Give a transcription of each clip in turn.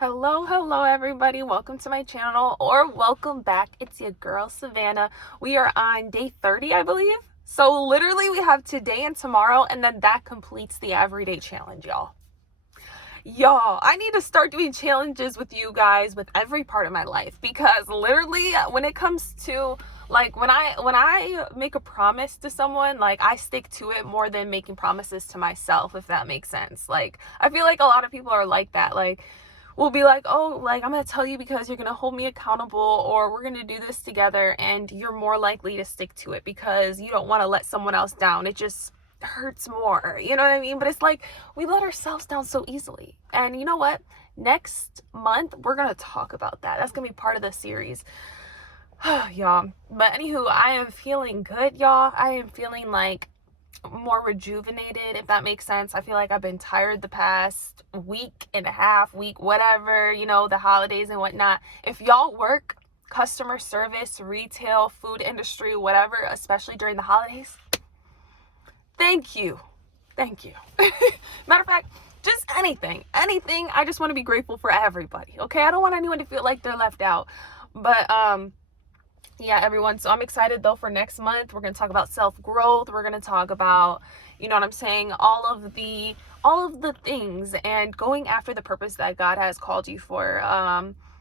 Hello, everybody. Welcome to my channel, or welcome back. It's your girl, Savannah. We are on day 30, I believe. So literally we have today and tomorrow, and then that completes the everyday challenge, y'all. I need to start doing challenges with you guys with every part of my life, because literally when it comes to like when I make a promise to someone, like I stick to it more than making promises to myself, if that makes sense. Like I feel like a lot of people are like that. Like we'll be like, oh, like I'm gonna tell you because you're gonna hold me accountable, or we're gonna do this together, and you're more likely to stick to it because you don't want to let someone else down. It just hurts more, you know what I mean? But it's like we let ourselves down so easily. And you know what? Next month we're gonna talk about that. That's gonna be part of the series. Y'all. But anywho, I am feeling good, y'all. I am feeling like more rejuvenated, if that makes sense. I feel like I've been tired the past week and a half, week, whatever, the holidays and whatnot. If y'all work customer service, retail, food industry, whatever, especially during the holidays, thank you. Matter of fact, just anything. I just want to be grateful for everybody. Okay. I don't want anyone to feel like they're left out. But yeah, everyone. So I'm excited though for next month. We're going to talk about self-growth. We're going to talk about, you know what I'm saying, all of the things, and going after the purpose that God has called you for.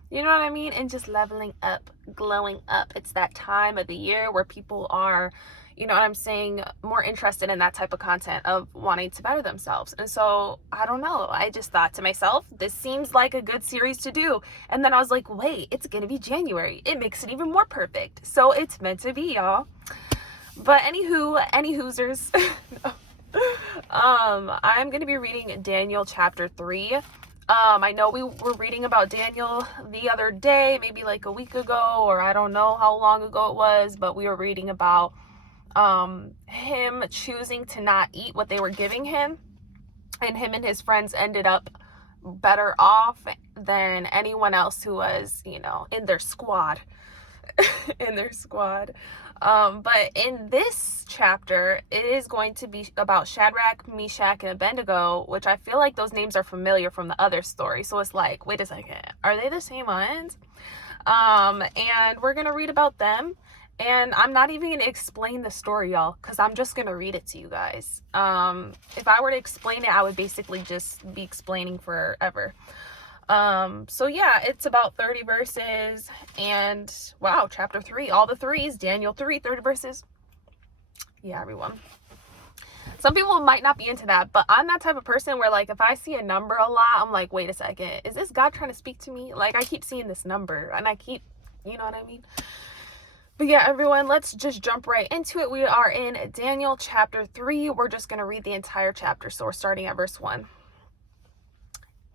You know what I mean? And just leveling up, glowing up. It's that time of the year where people are, you know what I'm saying, more interested in that type of content of wanting to better themselves. And so, I don't know. I just thought to myself, this seems like a good series to do. And then I was like, wait, it's going to be January. It makes it even more perfect. So it's meant to be, y'all. But any hoosers. I'm going to be reading Daniel chapter 3. I know we were reading about Daniel the other day, maybe like a week ago, or I don't know how long ago it was, but we were reading about him choosing to not eat what they were giving him, and him and his friends ended up better off than anyone else who was, in their squad. But in this chapter, it is going to be about Shadrach, Meshach, and Abednego, which I feel like those names are familiar from the other story. So it's like, wait a second, are they the same ones? And we're going to read about them. And I'm not even going to explain the story, y'all, because I'm just going to read it to you guys. If I were to explain it, I would basically just be explaining forever. So yeah, it's about 30 verses, and wow, chapter 3, all the threes, Daniel 3, 30 verses. Yeah, everyone. Some people might not be into that, but I'm that type of person where, like, if I see a number a lot, I'm like, wait a second, is this God trying to speak to me? Like, I keep seeing this number, and I keep, you know what I mean? But yeah, everyone, let's just jump right into it. We are in Daniel chapter 3. We're just going to read the entire chapter, so we're starting at verse 1.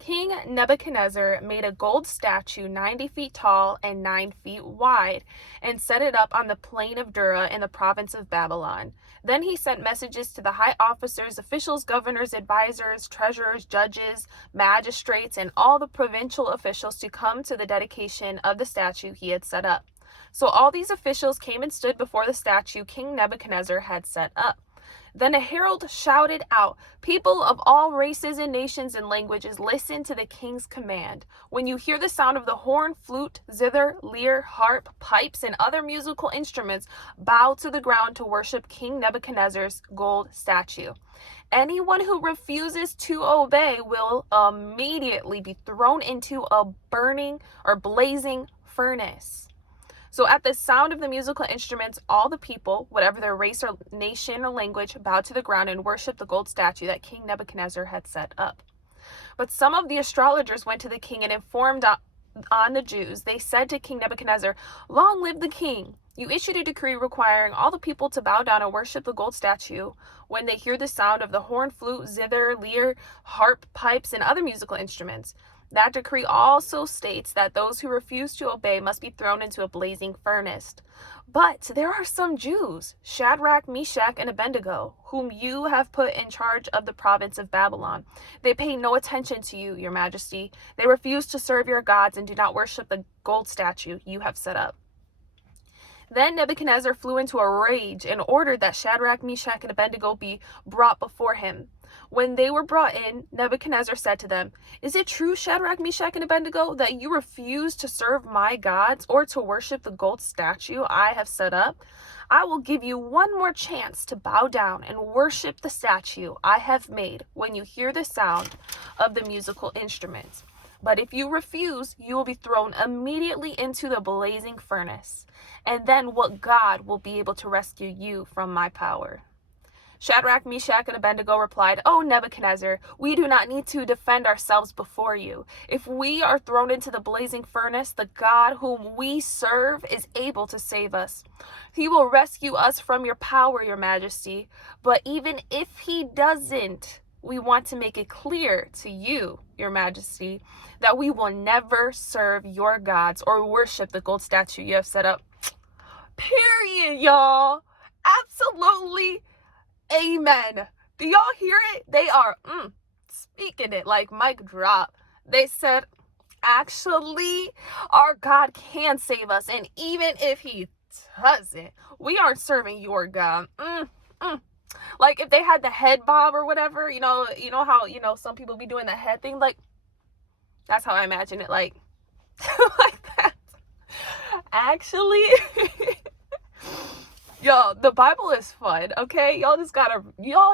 King Nebuchadnezzar made a gold statue 90 feet tall and 9 feet wide, and set it up on the plain of Dura in the province of Babylon. Then he sent messages to the high officers, officials, governors, advisors, treasurers, judges, magistrates, and all the provincial officials to come to the dedication of the statue he had set up. So all these officials came and stood before the statue King Nebuchadnezzar had set up. Then a herald shouted out, "People of all races and nations and languages, listen to the king's command. When you hear the sound of the horn, flute, zither, lyre, harp, pipes, and other musical instruments, bow to the ground to worship King Nebuchadnezzar's gold statue. Anyone who refuses to obey will immediately be thrown into a burning or blazing furnace." So at the sound of the musical instruments, all the people, whatever their race or nation or language, bowed to the ground and worshiped the gold statue that King Nebuchadnezzar had set up. But some of the astrologers went to the king and informed on the Jews. They said to King Nebuchadnezzar, "Long live the king! You issued a decree requiring all the people to bow down and worship the gold statue when they hear the sound of the horn, flute, zither, lyre, harp, pipes, and other musical instruments. That decree also states that those who refuse to obey must be thrown into a blazing furnace. But there are some Jews, Shadrach, Meshach, and Abednego, whom you have put in charge of the province of Babylon. They pay no attention to you, your majesty. They refuse to serve your gods and do not worship the gold statue you have set up." Then Nebuchadnezzar flew into a rage and ordered that Shadrach, Meshach, and Abednego be brought before him. When they were brought in, Nebuchadnezzar said to them, "Is it true, Shadrach, Meshach, and Abednego, that you refuse to serve my gods or to worship the gold statue I have set up? I will give you one more chance to bow down and worship the statue I have made when you hear the sound of the musical instruments. But if you refuse, you will be thrown immediately into the blazing furnace. And then what God will be able to rescue you from my power?" Shadrach, Meshach, and Abednego replied, "O Nebuchadnezzar, we do not need to defend ourselves before you. If we are thrown into the blazing furnace, the God whom we serve is able to save us. He will rescue us from your power, your majesty. But even if he doesn't, we want to make it clear to you, your majesty, that we will never serve your gods or worship the gold statue you have set up." Period, y'all. Absolutely. Amen. Do y'all hear it? They are speaking it like mic drop. They said, actually, our God can save us. And even if he doesn't, we aren't serving your God. Like if they had the head bob or whatever, you know how, some people be doing the head thing. Like, that's how I imagine it. Like, like that. Actually, yo, the Bible is fun, okay? Y'all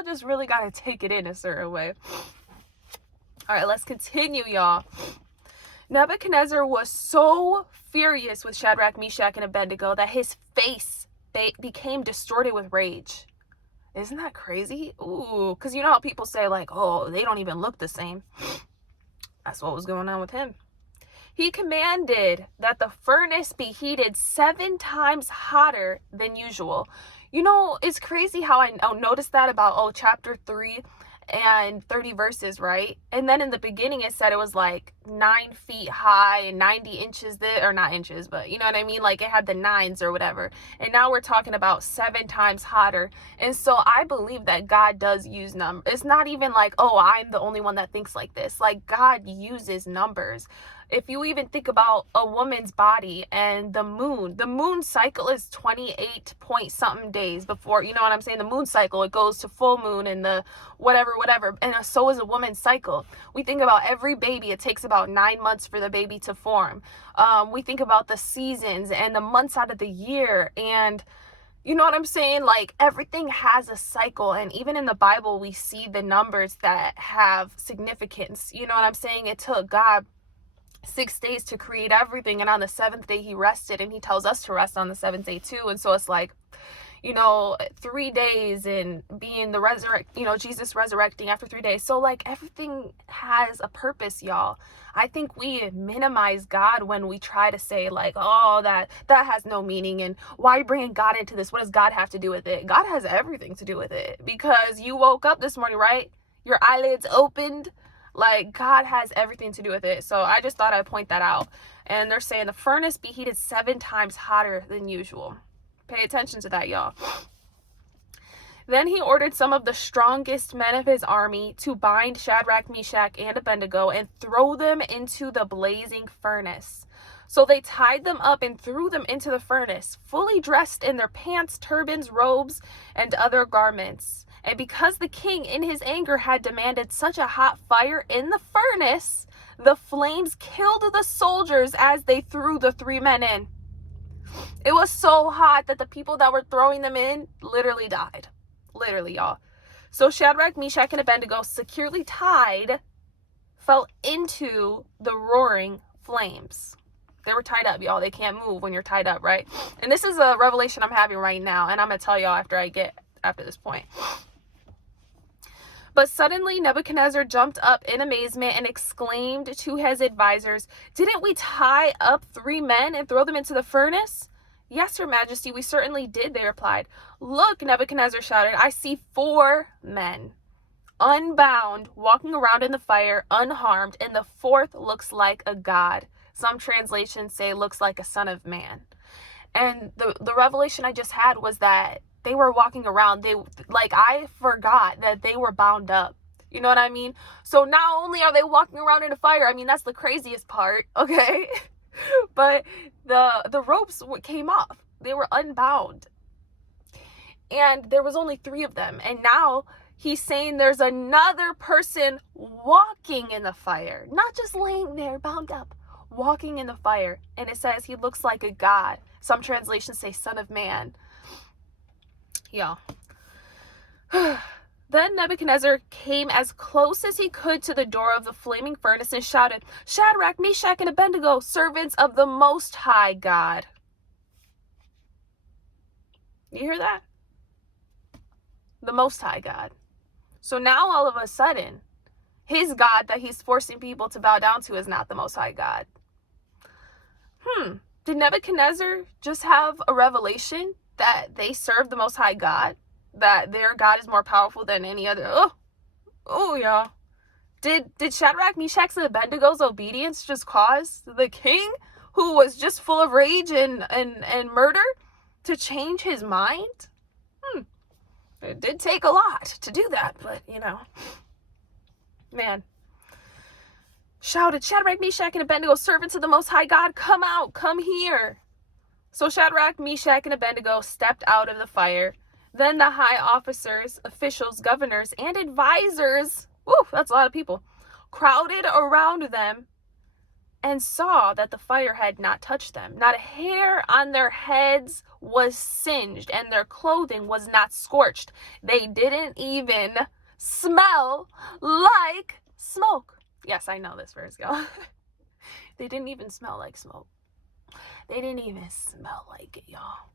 just really gotta take it in a certain way. All right, let's continue, y'all. Nebuchadnezzar was so furious with Shadrach, Meshach, and Abednego that his face became distorted with rage. Isn't that crazy? Ooh, because you know how people say, like, oh, they don't even look the same. That's what was going on with him. He commanded that the furnace be heated 7 times hotter than usual. You know, it's crazy how I noticed that about, chapter 3 and 30 verses, right? And then in the beginning, it said it was like 9 feet high and 90 inches, or not inches, but you know what I mean? Like it had the 9s or whatever. And now we're talking about 7 times hotter. And so I believe that God does use numbers. It's not even like, oh, I'm the only one that thinks like this. Like God uses numbers. If you even think about a woman's body and the moon cycle is 28 point something days before, you know what I'm saying? The moon cycle, it goes to full moon and the whatever. And so is a woman's cycle. We think about every baby, it takes about 9 months for the baby to form. We think about the seasons and the months out of the year, and you know what I'm saying? Like everything has a cycle, and even in the Bible, we see the numbers that have significance. You know what I'm saying? It took God 6 days to create everything, and on the 7th day he rested, and he tells us to rest on the 7th day too. And so it's like, 3 days and being the Jesus resurrecting after 3 days. So like everything has a purpose, y'all. I think we minimize God when we try to say like, oh, that has no meaning, and why are you bringing God into this? What does God have to do with it? God has everything to do with it, because you woke up this morning, right? Your eyelids opened. Like God has everything to do with it. So I just thought I'd point that out. And they're saying the furnace be heated 7 times hotter than usual. Pay attention to that, y'all. Then he ordered some of the strongest men of his army to bind Shadrach, Meshach, and Abednego and throw them into the blazing furnace. So they tied them up and threw them into the furnace, fully dressed in their pants, turbans, robes, and other garments. And because the king, in his anger, had demanded such a hot fire in the furnace, the flames killed the soldiers as they threw the 3 men in. It was so hot that the people that were throwing them in literally died. Literally, y'all. So Shadrach, Meshach, and Abednego, securely tied, fell into the roaring flames. They were tied up, y'all. They can't move when you're tied up, right? And this is a revelation I'm having right now, and I'm going to tell y'all after this point. But suddenly Nebuchadnezzar jumped up in amazement and exclaimed to his advisors, "Didn't we tie up 3 men and throw them into the furnace?" "Yes, your majesty, we certainly did," they replied. "Look," Nebuchadnezzar shouted, "I see 4 men, unbound, walking around in the fire, unharmed, and the 4th looks like a god. Some translations say looks like a son of man." And the revelation I just had was that they were walking around. I forgot that they were bound up. You know what I mean? So not only are they walking around in a fire, I mean, that's the craziest part, okay? But the ropes came off. They were unbound. And there was only 3 of them. And now he's saying there's another person walking in the fire, not just laying there bound up, walking in the fire. And it says he looks like a god. Some translations say son of man. Yeah. Then Nebuchadnezzar came as close as he could to the door of the flaming furnace and shouted, "Shadrach, Meshach, and Abednego, servants of the Most High God." You hear that? The Most High God. So now all of a sudden, his God that he's forcing people to bow down to is not the Most High God. Did Nebuchadnezzar just have a revelation that they serve the Most High God? That their God is more powerful than any other? Oh yeah. Did Shadrach, Meshach, and Abednego's obedience just cause the king, who was just full of rage and murder, to change his mind? It did take a lot to do that, but man. Shouted, "Shadrach, Meshach, and Abednego, servants of the Most High God, come out, come here." So Shadrach, Meshach, and Abednego stepped out of the fire. Then the high officers, officials, governors, and advisors, that's a lot of people, crowded around them and saw that the fire had not touched them. Not a hair on their heads was singed, and their clothing was not scorched. They didn't even smell like smoke. Yes, I know this verse, y'all. They didn't even smell like smoke. They didn't even smell like it, y'all.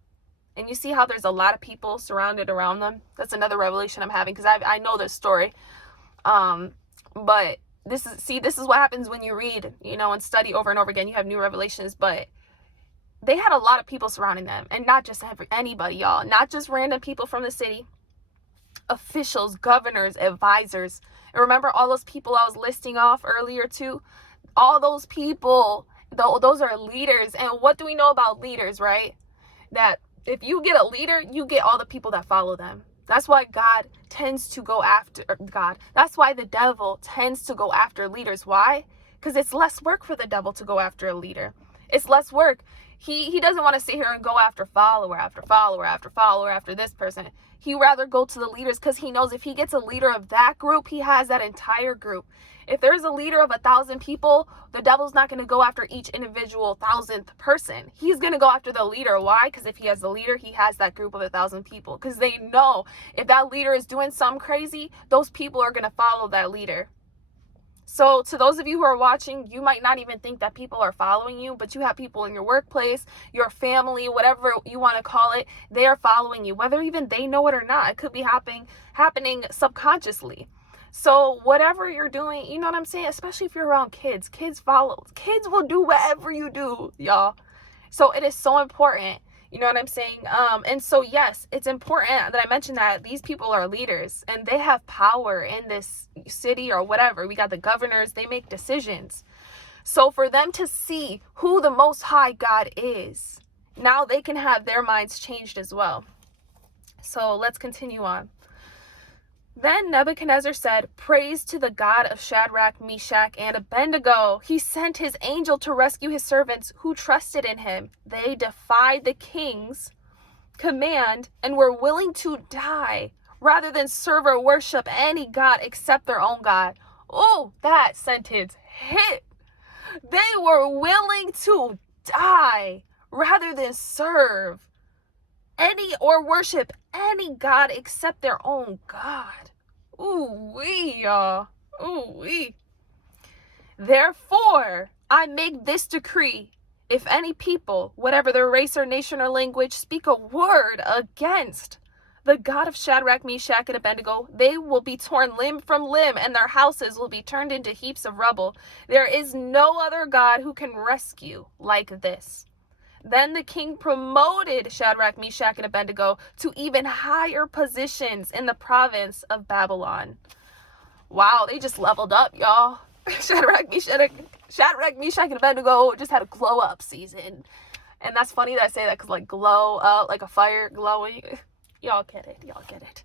And you see how there's a lot of people surrounded around them? That's another revelation I'm having, because I know this story. But this is what happens when you read, and study over and over again. You have new revelations. But they had a lot of people surrounding them, and not just anybody, y'all. Not just random people from the city. Officials, governors, advisors. And remember all those people I was listing off earlier too? All those people, those are leaders. And what do we know about leaders, right? That if you get a leader, you get all the people that follow them. That's why God tends to go after God. That's why the devil tends to go after leaders. Why? Because it's less work for the devil to go after a leader. It's less work. He doesn't want to sit here and go after follower after follower after follower after this person. He'd rather go to the leaders, because he knows if he gets a leader of that group, he has that entire group. If there's a leader of 1,000 people, the devil's not going to go after each individual 1,000th person. He's going to go after the leader. Why? Because if he has the leader, he has that group of 1,000 people. Because they know if that leader is doing something crazy, those people are going to follow that leader. So to those of you who are watching, you might not even think that people are following you, but you have people in your workplace, your family, whatever you want to call it, they are following you, whether even they know it or not. It could be happening subconsciously. So whatever you're doing, you know what I'm saying? Especially if you're around kids. Kids follow. Kids will do whatever you do, y'all. So it is so important. You know what I'm saying? And so, yes, it's important that I mention that these people are leaders and they have power in this city or whatever. We got the governors. They make decisions. So for them to see who the Most High God is, now they can have their minds changed as well. So let's continue on. Then Nebuchadnezzar said, "Praise to the God of Shadrach, Meshach, and Abednego. He sent his angel to rescue his servants who trusted in him. They defied the king's command and were willing to die rather than serve or worship any god except their own God." Oh, that sentence hit. They were willing to die rather than serve any or worship any god except their own God. Ooh-wee, y'all. Ooh-wee. "Therefore, I make this decree. If any people, whatever their race or nation or language, speak a word against the God of Shadrach, Meshach, and Abednego, they will be torn limb from limb, and their houses will be turned into heaps of rubble. There is no other God who can rescue like this." Then the king promoted Shadrach, Meshach, and Abednego to even higher positions in the province of Babylon. Wow, they just leveled up, y'all. Shadrach, Meshach, and Abednego just had a glow up season. And that's funny that I say that, because like glow up, like a fire glowing. Y'all get it.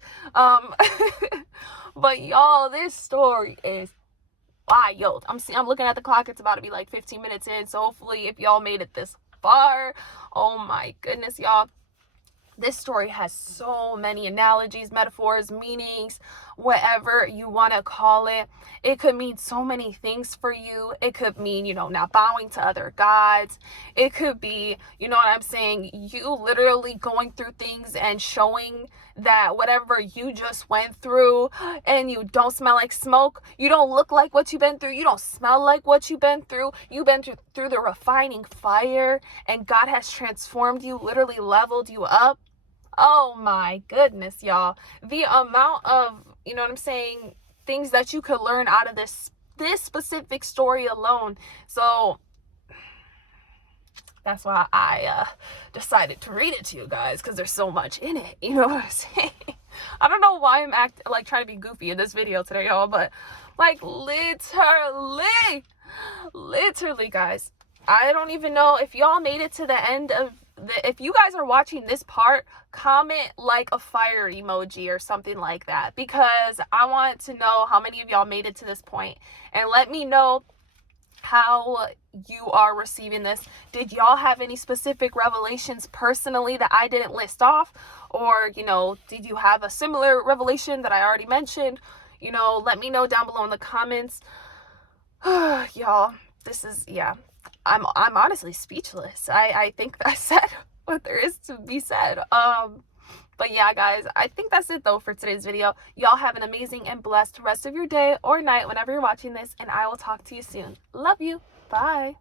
But y'all, this story is wild. I'm looking at the clock. It's about to be like 15 minutes in. So hopefully if y'all made it this far, oh my goodness, y'all, This story has so many analogies, metaphors, meanings, whatever you want to call it. It could mean so many things for you. It could mean, not bowing to other gods. It could be, you know what I'm saying, you literally going through things and showing that whatever you just went through, and you don't smell like smoke, you don't look like what you've been through, you don't smell like what you've been through, you've been through the refining fire, and God has transformed you, literally leveled you up. Oh my goodness, y'all. The amount of, you know what I'm saying, things that you could learn out of this specific story alone. So that's why I decided to read it to you guys, because there's so much in it. You know what I'm saying? I don't know why I'm trying to be goofy in this video today, y'all, but like literally, guys, I don't even know if y'all made it to the end of if you guys are watching this part, comment like a fire emoji or something like that, because I want to know how many of y'all made it to this point, and let me know how you are receiving this. Did y'all have any specific revelations personally that I didn't list off, or did you have a similar revelation that I already mentioned? Let me know down below in the comments. Y'all, this is, yeah, I'm honestly speechless. I think I said what there is to be said. But yeah, guys, I think that's it though for today's video. Y'all have an amazing and blessed rest of your day or night whenever you're watching this, and I will talk to you soon. Love you. Bye.